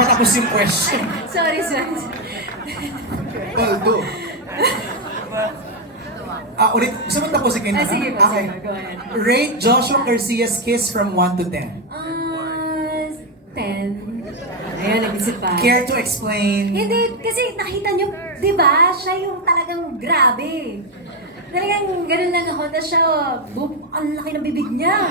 matapos yung question. Sorry. Well, do. Ulit, gusto mo tapusin kayo na? Sige po, Okay. sige, go ahead. Rate Joshua Garcia's kiss from 1 to 10. 10. Ayan, nag-isip pa. Care to explain? Hindi, kasi nakita nyo, di ba? Siya yung talagang grabe. Talagang ganun lang ako na siya, boom, ang laki ng bibig niya.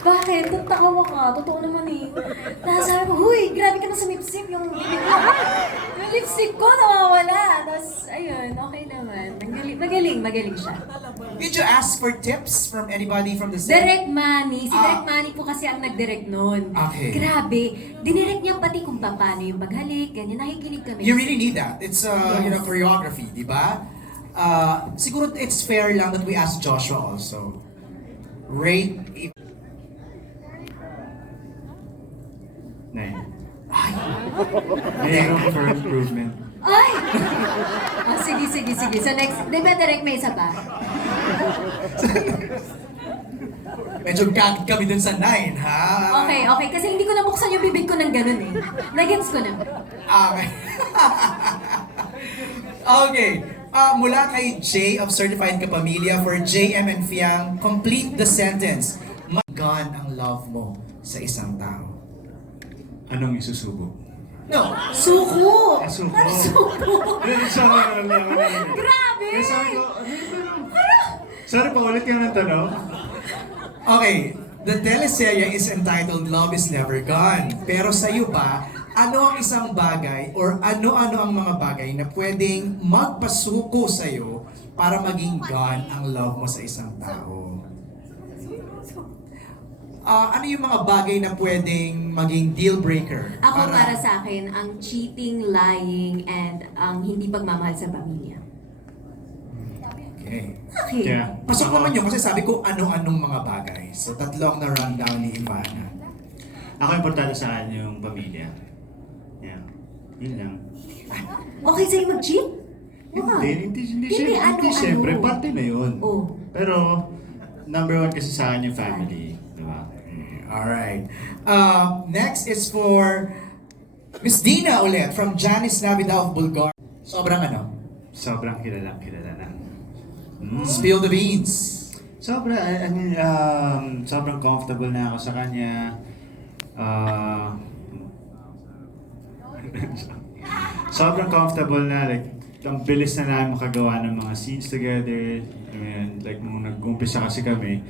Bakit? Tatawa ka. Totoo naman eh. Tapos sabi ko, huy, grabe ka na sumipsip yung bibig ko. Yung lipstick ko nawawala. Tapos, ayun, okay naman. Magaling siya. Did you ask for tips from anybody from the set? Direct Money. Si Direct Money po kasi ang nag-direct nun. Okay. Grabe. Dinirect niya pati kung paano yung paghalik, ganyan. Nakikinig kami. You really need that. It's choreography, di ba? Siguro it's fair lang that we ask Joshua also. Rate. Nine. Ay, May room for improvement. Ay! Oh, sige. So next, di ba direct may isa pa? medyo gag kami dun sa 9, ha? Okay. Kasi hindi ko nabuksan yung bibig ko ng ganun eh. Nagets ko na. Okay. Okay. Mula kay J of Certified Kapamilya for JM and Fiang, complete the sentence. Mag-gone ang love mo sa isang tao. Anong isusubok? No. Suko! Suko. Ano suko? Grabe! Sabi ko, sorry pa ulit yung tanong. Okay. The teleserye is entitled Love is Never Gone. Pero sa iyo ba, ano ang isang bagay or ano-ano ang mga bagay na pwedeng magpasuko sa iyo para maging gone ang love mo sa isang tao? Ano yung mga bagay na pwedeng maging deal breaker? Ako para sa akin, ang cheating, lying, and ang hindi pagmamahal sa pamilya. Okay. Okay. Yeah. Pasok naman yun kasi sabi ko ano-anong mga bagay. So tatlong na rundown ni Ivana. Ako importante sa akin yung pamilya. Yeah. Yun lang. Okay sa'yo mag-cheat? Hindi ano, siyempre, ano? parte na yun. Oh. Pero, number 1 kasi sa akin yung family. Diba? Alright. Next is for Miss Dina ulit from Janice Navida of Bulgar. Sobrang ano? Sobrang kilala na. Spill the beans. Sobrang comfortable na ako sa kanya. Sobrang comfortable na, like, ang bilis na namin makagawa ng mga scenes together. And, like, nung nag-umpisa kasi kami,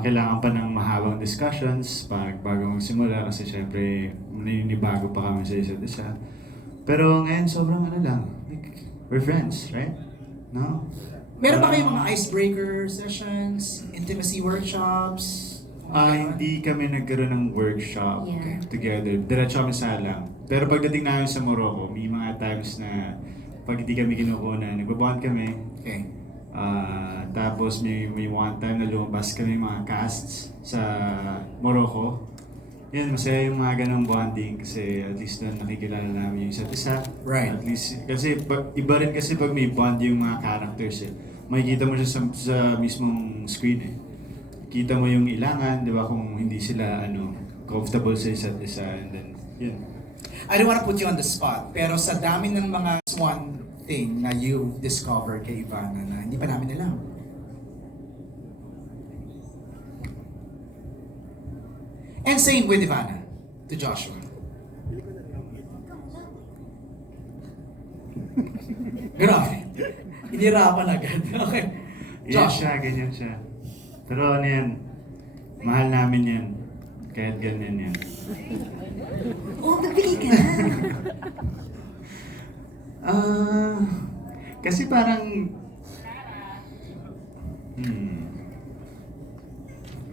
kailangan pa ng mahabang discussions bago magsimula kasi syempre naninibago pa kami sa isa't isa. Pero ngayon sobrang lang, like, we're friends, right? No? Meron ba kayong mga icebreaker sessions, intimacy workshops? Hindi kami nagkaroon ng workshop Yeah. together. Diretso kami sa lang. Pero pagdating namin sa Morocco, may mga times na pag hindi kami kinukunan, nagbabond kami. Okay. Tapos may one time na lumabas kami mga casts sa Morocco. Yan, masaya yung mga ganong bonding kasi at least doon nakikilala namin yung isa't isa. Right. At least, kasi iba rin kasi pag may bond yung mga characters eh. Makikita mo siya sa mismong screen eh. Kita mo yung ilangan, di ba, kung hindi sila comfortable sa isa't isa and then, yun. I don't want to put you on the spot, pero sa dami ng mga one thing na you've discovered kay Ivana na hindi pa namin alam. And same with Ivana to Joshua. Grabe. Hinirapan agad. Okay. Yan Josh. siya, ganyan siya. Pero ano yan, mahal namin yan. Kahit ganyan yan. Oh, magbigay ka na. Kasi parang...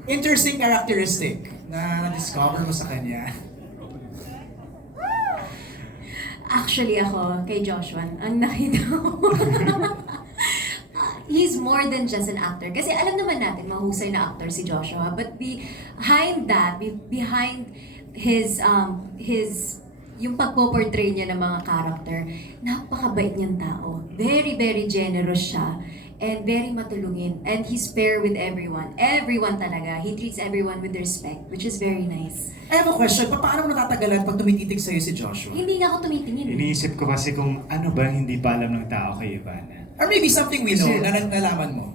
Interesting characteristic na na-discover mo sa kanya. Actually ako, kay Joshua, ang nakita ko. He's more than just an actor. Kasi alam naman natin, mahusay na actor si Joshua. But behind that, behind his yung pagpo-portray niya ng mga character, napakabait niyang tao. Very, very generous siya. and very matulungin. And he's fair with everyone. Everyone talaga. He treats everyone with respect, which is very nice. I have a question, paano mo natatagalan pag tumititig sa'yo si Joshua? Hindi nga ako tumitingin. Iniisip ko kasi kung ano ba hindi pa alam ng tao kay Ivana. Or maybe something we know Kasi- na nalaman mo.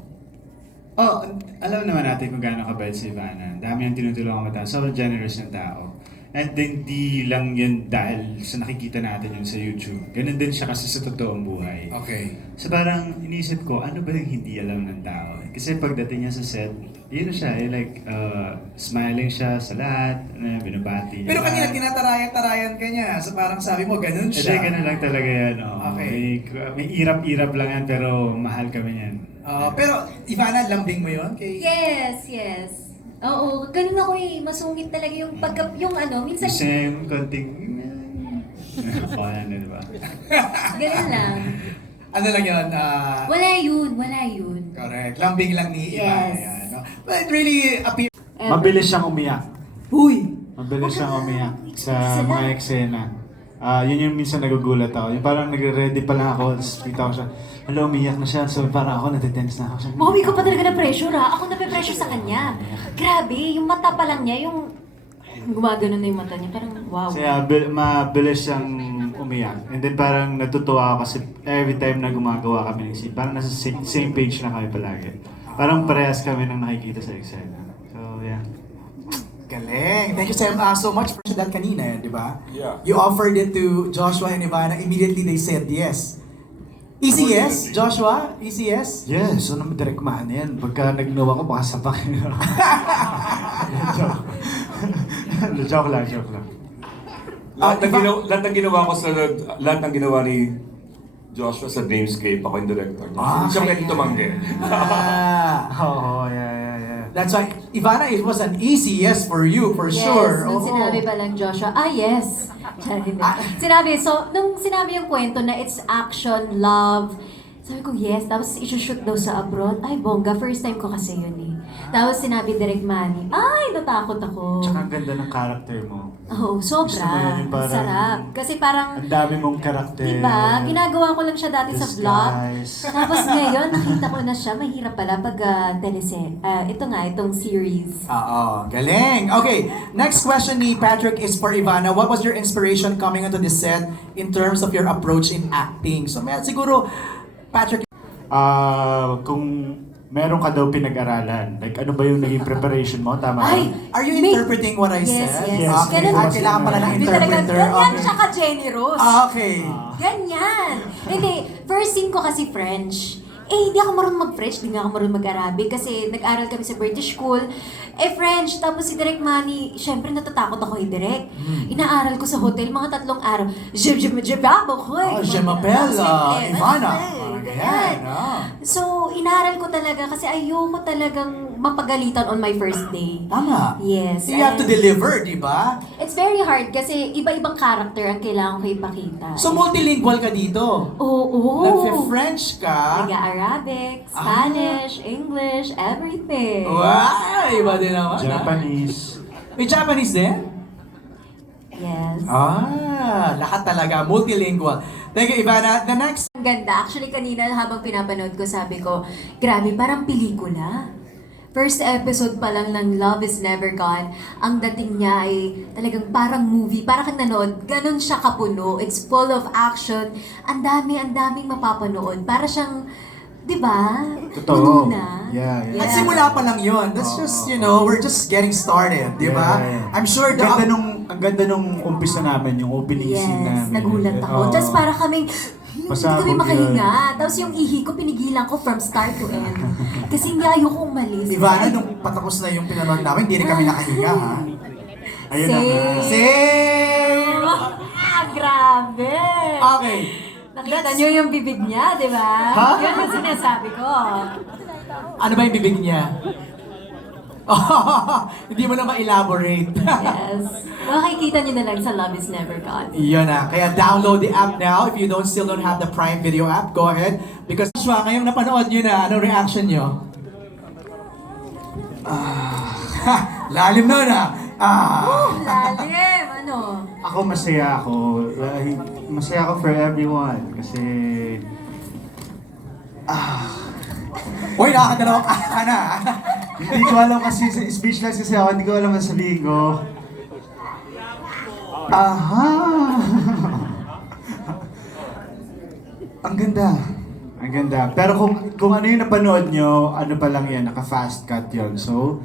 Oh, alam naman natin kung gaano kabait si Ivana. Dami yung tinutulungan mo tao. Sobrang generous ng tao. At hindi lang yun dahil sa nakikita natin yun sa YouTube. Ganun din siya kasi sa totoong buhay. Okay. So parang iniisip ko, ano ba yung hindi alam ng tao? Kasi pagdating niya sa set, yun na siya, like, smiling siya sa lahat, binabati niya. Pero kanina lahat. tinatarayan-tarayan ka niya. So parang sabi mo, ganun Hindi, siya. ganun lang talaga yan. Oh. Okay. May irap-irap lang yan, pero mahal kami yan. Pero Ivana, lambing mo yun? Kay... Yes, yes. Oo, ganun ako eh. Masungit talaga yung pagka, yung ano, minsan, Gusto niya yung konting... Oo, yan, di ba? ganun lang. Ano lang yun? Wala yun. Correct. Lambing lang ni Ivana. Yes. Yan, no? But it really appears... Mabilis siyang umiyak. Uy! Mabilis siyang umiyak sa Sila. mga eksena. Yun yung minsan nagugulat ako. Yung parang nagre-ready pa lang ako, tapos kita ko siya, hala, umiyak na siya. So parang ako natitense na ako. Siya, Mami ko pa talaga na pressure ha. Ako na-pressure sa kanya. Grabe, yung mata pa lang niya, yung gumagano na yung mata niya. Parang wow. Kaya mabilis siyang umiyak. And then parang natutuwa ako kasi every time na gumagawa kami ng scene, parang nasa same page na kami palagi. Parang parehas kami nang nakikita sa eksena. So yeah. Galing. Thank you so much for that kanina, di ba? Yeah. You offered it to Joshua and Ivana. Immediately they said yes. Easy yes, Joshua? Easy yes? Yes, so naman direct man yan. Pagka nag-no ako, baka sapakin na. Joke lang. Lahat ng ginawa ko sa lahat ng ginawa ni Joshua sa Dreamscape, ako yung director niya. Ah, Siya kaya- pwede tumanggi. Oo, yeah. That's why, Ivana, it was an easy yes for you, for sure. Nung Oo. sinabi pa lang Joshua, yes. Hindi. Sinabi, so, nung sinabi yung kwento na it's action, love, sabi ko yes, tapos isushoot daw sa abroad. Ay, bongga, first time ko kasi yun eh. Tapos sinabi direct Manny, ay, natakot ako. Tsaka ang ganda ng character mo. Oo, Gusto mo sobra. yun yung parang- Sarap. Kasi parang, Ang dami mong karakter. diba, ginagawa ko lang siya dati sa vlog. Disguise. Tapos ngayon, nakita ko na siya, mahirap pala pag itong series. Oo, galing. Okay, next question ni Patrick is for Ivana. What was your inspiration coming onto the set in terms of your approach in acting? So, siguro, Patrick, Kung meron ka daw pinag-aralan, like ano ba yung naging preparation mo? Tama ba? Ay! are you May- interpreting what I Yes, said? yes. Yes. Okay, Ganun- kailangan pala ng Hindi talaga, interpreter. ganyan Okay. siya ka-generous. Okay. Ganyan. Hindi, first scene ko kasi French. Hindi ako marunong mag-French, hindi nga ako marunong mag-Arabic kasi nag-aral kami sa British school. French, tapos si Direk Manny, syempre natatakot ako kay Direk. Inaaral ko sa hotel, mga 3 araw. Je m'appelle, Ivana. Parang ganyan, no? So, inaaral ko talaga kasi ayoko talagang mapagalitan on my first day. Tama. Yes. So you have to and deliver, di ba? It's very hard kasi iba-ibang character ang kailangan ko ipakita. So multilingual ka dito. Oo. Nag-French ka. Nag-Arabic, Spanish, English, everything. Wow! Iba din naman. Japanese. May Japanese din? Yes. Lahat talaga. Multilingual. Thank you, Ivana. The next. Ang ganda. Actually, kanina habang pinapanood ko, sabi ko, grabe, parang pelikula. First episode pa lang ng Love is Never Gone, ang dating niya ay talagang parang movie, parang kang nanood, ganun siya kapuno. It's full of action. Ang daming mapapanood. Para siyang, di ba? Totoo. Puno na. Yeah. At simula pa lang yun. That's just, we're just getting started, di ba? Yeah. I'm sure the... Ang ganda nung umpisa namin, yung opening scene Yes, namin. nagulat ako. Oo. Tapos para kaming, hindi Pasabog kami yun. makahinga. Tapos yung ihi ko, pinigilan ko from start to end. Kasi hindi ayoko umalis. Ivana, nung patapos na yung pinanood namin, hindi rin kami nakahinga, ha? Ayun na nga. Same! Grabe! Okay. Nakita niyo yung bibig niya, di ba? Ha? Yun ang sinasabi ko. Ano ba yung bibig niya? Hindi mo na ma-elaborate. Yes. Makikita niyo na lang sa Love is Never Gone. Yun na. Kaya download the app now. If you still don't have the Prime Video app, go ahead. Because Joshua, ngayong napanood nyo na, ano reaction nyo? Lalim nun Lalim, ano? Ako masaya ako. Masaya ako for everyone. Kasi... Hoy, nakakadalawang ka na. Hindi ko alam kasi, speechless kasi ako, hindi ko alam ang sabihin ko. Aha! Ang ganda. Ang ganda. Pero kung ano yung napanood nyo, ano pa lang yan, naka-fast cut yon. So,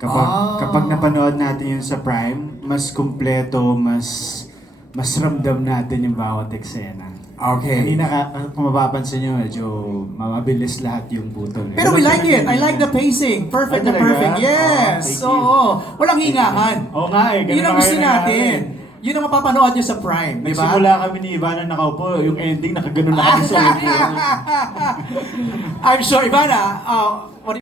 kapag napanood natin yun sa Prime, mas kumpleto, mas ramdam natin yung bawat eksena. Okay. Hindi kung mapapansin nyo, medyo mabilis lahat yung putol. Pero we like it. I like the pacing. Perfect na Ah, talaga? perfect. Yes. Thank you. Oo. Walang hingahan. Oo nga eh. ganun Yun ang na gusto kayo natin. Yun ang mapapanood nyo sa Prime, di ba? Nagsimula kami ni Ivana nakaupo, yung ending nakaganon na kami sa ulo. I'm sure, Ivana, what